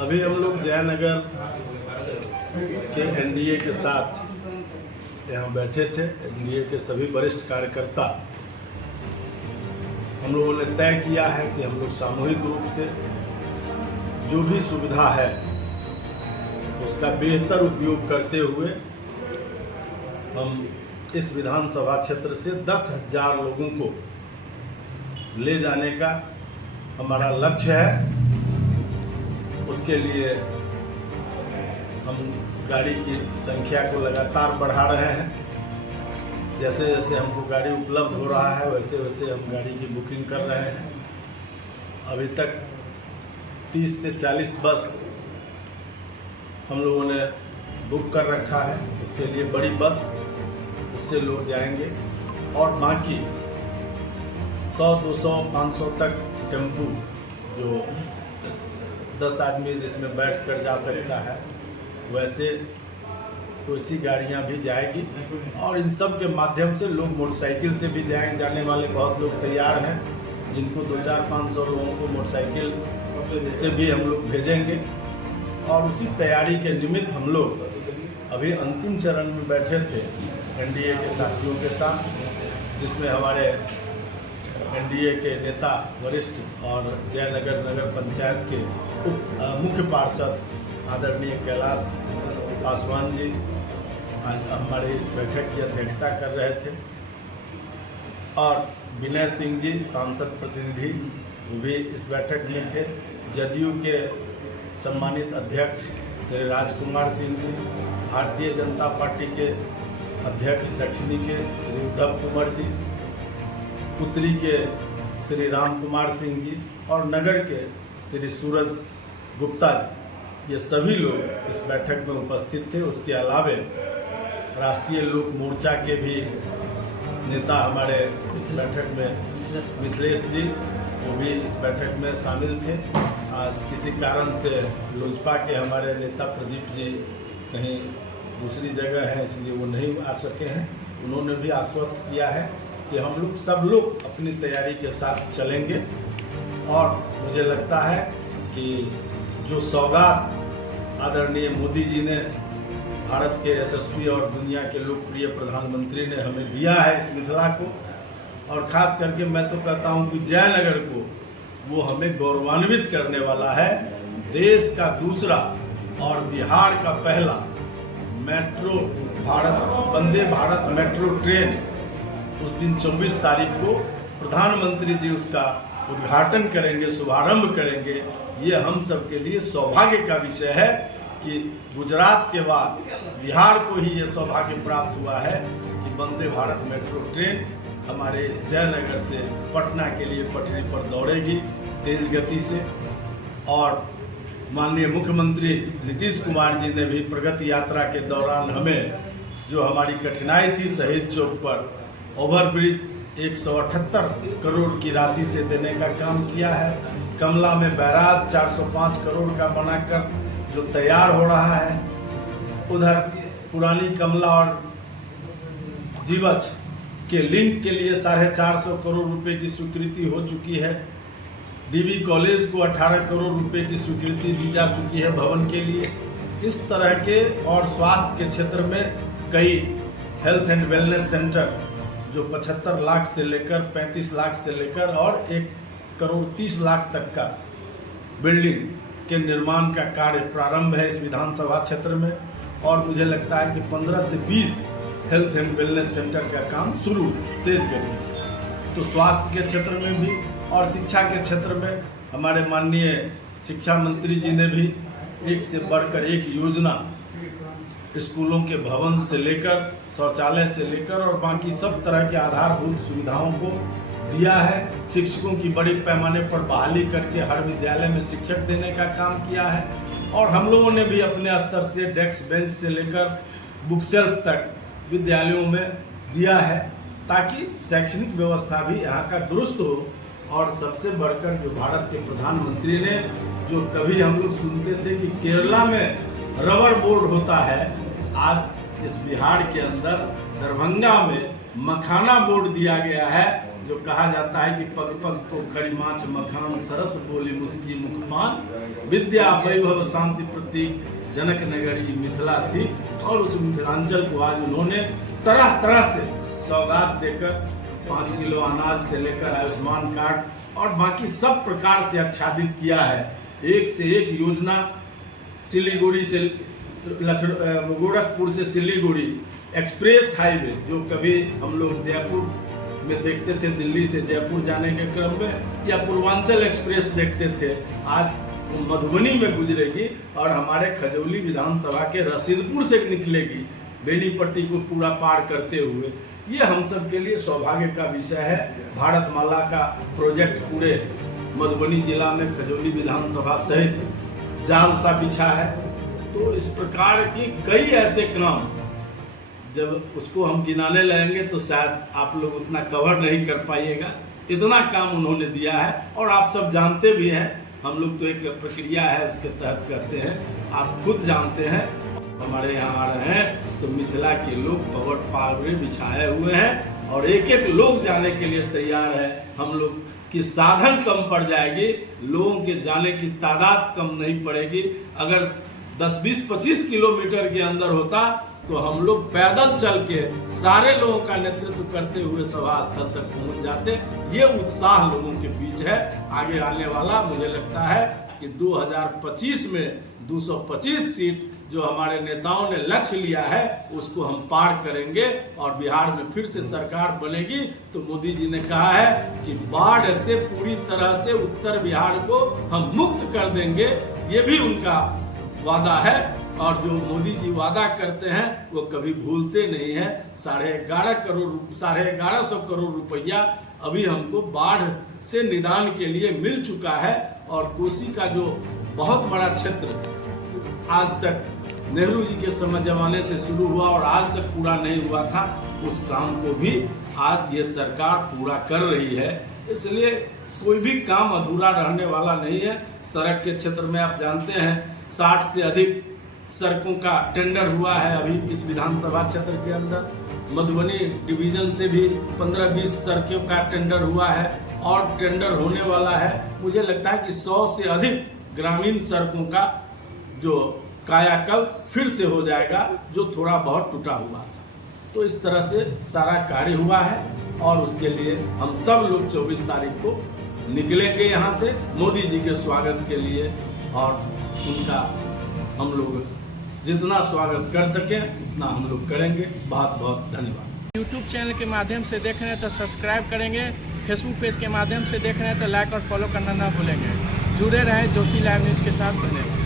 अभी हम लोग जयनगर के एनडीए के साथ यहाँ बैठे थे। एनडीए के सभी वरिष्ठ कार्यकर्ता हम लोगों ने तय किया है कि हम लोग सामूहिक रूप से जो भी सुविधा है उसका बेहतर उपयोग करते हुए हम इस विधानसभा क्षेत्र से 10,000 लोगों को ले जाने का हमारा लक्ष्य है। उसके लिए हम गाड़ी की संख्या को लगातार बढ़ा रहे हैं। जैसे जैसे हमको गाड़ी उपलब्ध हो रहा है वैसे वैसे हम गाड़ी की बुकिंग कर रहे हैं। अभी तक 30 से 40 बस हम लोगों ने बुक कर रखा है। उसके लिए बड़ी बस, उससे लोग जाएंगे और बाकी 100, 200, 500 तक टेम्पू जो 10 आदमी जिसमें बैठ कर जा सकता है वैसे वैसी गाड़ियां भी जाएगी। और इन सब के माध्यम से लोग मोटरसाइकिल से भी जाने वाले बहुत लोग तैयार हैं, जिनको 200-500 लोगों को मोटरसाइकिल से भी हम लोग भेजेंगे। और उसी तैयारी के निमित्त हम लोग अभी अंतिम चरण में बैठे थे एनडीए के साथियों के साथ, जिसमें हमारे एनडीए के नेता वरिष्ठ और जयनगर नगर पंचायत के मुख्य पार्षद आदरणीय कैलाश पासवान जी आज हमारे इस बैठक की अध्यक्षता कर रहे थे। और विनय सिंह जी सांसद प्रतिनिधि वो भी इस बैठक में थे। जदयू के सम्मानित अध्यक्ष श्री राजकुमार सिंह जी, भारतीय जनता पार्टी के अध्यक्ष दक्षिणी के श्री उद्धव कुमार जी, उत्तरी के श्री राम कुमार सिंह जी और नगर के श्री सूरज गुप्ता जी, ये सभी लोग इस बैठक में उपस्थित थे। उसके अलावे राष्ट्रीय लोक मोर्चा के भी नेता हमारे इस बैठक में मिथिलेश जी, वो भी इस बैठक में शामिल थे। आज किसी कारण से लोजपा के हमारे नेता प्रदीप जी कहीं दूसरी जगह हैं, इसलिए वो नहीं आ सके हैं। उन्होंने भी आश्वस्त किया है कि हम लोग सब लोग अपनी तैयारी के साथ चलेंगे। और मुझे लगता है कि जो सौगात आदरणीय मोदी जी ने भारत के यशस्वी और दुनिया के लोकप्रिय प्रधानमंत्री ने हमें दिया है इस मिथिला को, और ख़ास करके मैं तो कहता हूं कि जयनगर को वो हमें गौरवान्वित करने वाला है। देश का दूसरा और बिहार का पहला metro Vande Bharat metro train उस दिन 24 तारीख को प्रधानमंत्री जी उसका उद्घाटन करेंगे, शुभारंभ करेंगे। ये हम सब के लिए सौभाग्य का विषय है कि गुजरात के बाद बिहार को ही ये सौभाग्य प्राप्त हुआ है कि वंदे भारत मेट्रो ट्रेन हमारे इस जयनगर से पटना के लिए पटरी पर दौड़ेगी तेज गति से। और माननीय मुख्यमंत्री नीतीश कुमार जी ने भी प्रगति यात्रा के दौरान हमें जो हमारी कठिनाई थी शहीद चौक पर ओवरब्रिज 178 करोड़ की राशि से देने का काम किया है। कमला में बैराज 405 करोड़ का बनाकर जो तैयार हो रहा है। उधर पुरानी कमला और जीवछ के लिंक के लिए 450 करोड़ रुपए की स्वीकृति हो चुकी है। डीबी कॉलेज को 18 करोड़ रुपए की स्वीकृति दी जा चुकी है भवन के लिए। इस तरह के और स्वास्थ्य के क्षेत्र में कई हेल्थ एंड वेलनेस सेंटर जो 75 लाख से लेकर 35 लाख से लेकर और 1 करोड़ 30 लाख तक का बिल्डिंग के निर्माण का कार्य प्रारंभ है इस विधानसभा क्षेत्र में। और मुझे लगता है कि 15 से 20 हेल्थ एंड वेलनेस सेंटर का काम शुरू तेज गति से। तो स्वास्थ्य के क्षेत्र में भी और शिक्षा के क्षेत्र में हमारे माननीय शिक्षा मंत्री जी ने भी एक से बढ़कर एक योजना स्कूलों के भवन से लेकर शौचालय से लेकर और बाकी सब तरह के आधारभूत सुविधाओं को दिया है। शिक्षकों की बड़े पैमाने पर बहाली करके हर विद्यालय में शिक्षक देने का काम किया है। और हम लोगों ने भी अपने स्तर से डेस्क बेंच से लेकर बुक शेल्फ तक विद्यालयों में दिया है, ताकि शैक्षणिक व्यवस्था भी यहाँ का दुरुस्त हो। और सबसे बढ़कर जो भारत के प्रधानमंत्री ने, जो कभी हम लोग सुनते थे कि केरला में रबर बोर्ड होता है, आज इस बिहार के अंदर दरभंगा में मखाना बोर्ड दिया गया है, जो कहा जाता है कि पग पग पोखरी माछ मखान सरस बोली मुस्की मुखपान विद्या वैभव शांति प्रतीक जनक नगरी मिथिला थी। और उस मिथिलांचल को आज उन्होंने तरह तरह से सौगात देकर 5 किलो अनाज से लेकर आयुष्मान कार्ड और बाकी सब प्रकार से आच्छादित किया है। एक से एक योजना, सिलीगुड़ी से गोरखपुर से सिलीगुड़ी एक्सप्रेस हाईवे, जो कभी हम लोग जयपुर में देखते थे, दिल्ली से जयपुर जाने के क्रम में, या पूर्वांचल एक्सप्रेस देखते थे, आज मधुबनी में गुजरेगी और हमारे खजौली विधानसभा के रसीदपुर से निकलेगी बेनीपट्टी को पूरा पार करते हुए। ये हम सब के लिए सौभाग्य का विषय है। भारतमाला का प्रोजेक्ट पूरे मधुबनी जिला में खजौली विधानसभा सहित जाल सा बिछा है। तो इस प्रकार के कई ऐसे काम, जब उसको हम गिनाने लगेंगे तो शायद आप लोग उतना कवर नहीं कर पाइएगा। इतना काम उन्होंने दिया है और आप सब जानते भी हैं। हम लोग तो एक प्रक्रिया है उसके तहत करते हैं, आप खुद जानते हैं। हमारे यहाँ आ रहे हैं तो मिथिला के लोग पवट पावड़े बिछाए हुए हैं और एक एक लोग जाने के लिए तैयार है। हम लोग की साधन कम पड़ जाएगी, लोगों के जाने की तादाद कम नहीं पड़ेगी। अगर 10, 20, 25 किलोमीटर के अंदर होता तो हम लोग पैदल चल के सारे लोगों का नेतृत्व करते हुए सभा स्थल तक पहुंच जाते। ये उत्साह लोगों के बीच है। आगे आने वाला मुझे लगता है कि 2025 में 225 सीट जो हमारे नेताओं ने लक्ष्य लिया है उसको हम पार करेंगे और बिहार में फिर से सरकार बनेगी। तो मोदी जी ने कहा है कि बाढ़ से पूरी तरह से उत्तर बिहार को हम मुक्त कर देंगे। ये भी उनका वादा है और जो मोदी जी वादा करते हैं वो कभी भूलते नहीं हैं। 1150 करोड़ रुपया अभी हमको बाढ़ से निदान के लिए मिल चुका है। और कोसी का जो बहुत बड़ा क्षेत्र आज तक नेहरू जी के समय जमाने से शुरू हुआ और आज तक पूरा नहीं हुआ था, उस काम को भी आज ये सरकार पूरा कर रही है। इसलिए कोई भी काम अधूरा रहने वाला नहीं है। सड़क के क्षेत्र में आप जानते हैं 60 से अधिक सड़कों का टेंडर हुआ है अभी इस विधानसभा क्षेत्र के अंदर। मधुबनी डिवीजन से भी 15-20 सड़कों का टेंडर हुआ है और टेंडर होने वाला है। मुझे लगता है कि 100 से अधिक ग्रामीण सड़कों का जो कायाकल्प फिर से हो जाएगा, जो थोड़ा बहुत टूटा हुआ था। तो इस तरह से सारा कार्य हुआ है और उसके लिए हम सब लोग 24 तारीख को निकलेंगे यहाँ से मोदी जी के स्वागत के लिए और उनका हम लोग जितना स्वागत कर सकें उतना हम लोग करेंगे। बहुत बहुत धन्यवाद। यूट्यूब चैनल के माध्यम से देख रहे हैं तो सब्सक्राइब करेंगे, फेसबुक पेज के माध्यम से देख रहे हैं तो लाइक और फॉलो करना ना भूलेंगे। जुड़े रहें जोशी लाइव न्यूज़ के साथ। धन्यवाद।